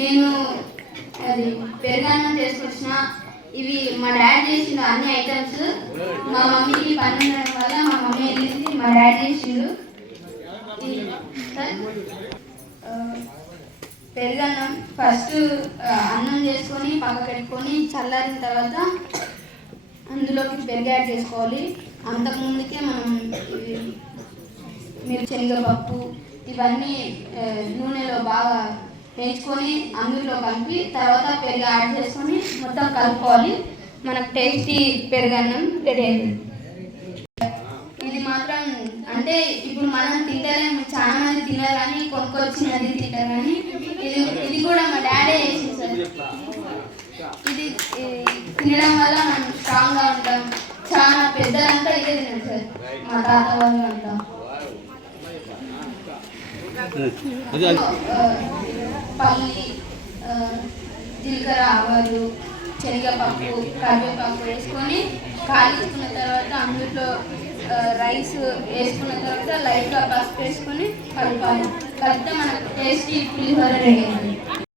నేను అది పెరుగన్నం చేసుకొచ్చిన. ఇవి మా డాడీ చేసిన అన్ని ఐటమ్స్. మా మమ్మీకి పని ఉండడం వల్ల మా మమ్మీ వెళ్ళింది, మా డాడీ చేసిండు. పెరుగన్నం ఫస్ట్ అన్నం చేసుకొని పక్క పెట్టుకొని చల్లారిన తర్వాత అందులోకి పెరుగు యాడ్ చేసుకోవాలి. అంతకుముందుకే మనం మీరు శనగపప్పు ఇవన్నీ నూనెలో బాగా వేయించుకొని అందులో కలిపి తర్వాత పెరుగు యాడ్ చేసుకొని మొత్తం కలుపుకోవాలి. మనకు టేస్టీ పెరుగన్నం రెడీ అయింది. ఇది మాత్రం అంటే ఇప్పుడు మనం తింటలేము, చాలా మంది తినరు కానీ కొనుక్కొచ్చినది తింటారు. కానీ ఇది కూడా మా డాడీ చేసింది సార్. ఇది తినడం వల్ల మనం స్ట్రాంగ్గా ఉంటాం. చాలా పెద్దలంతా ఇదే తినారు సార్, మా తాత వాళ్ళు అంతా. పల్లి, జీలకర్ర, ఆవాలు, శనగపప్పు, కరివేపాకు వేసుకొని కాల్చుకున్న తర్వాత అందులో రైస్ వేసుకున్న తర్వాత లైట్గా పసుపు వేసుకొని కలపాలి. కలిపితే మనకు టేస్టీ పులిహోర రెడీ అయింది.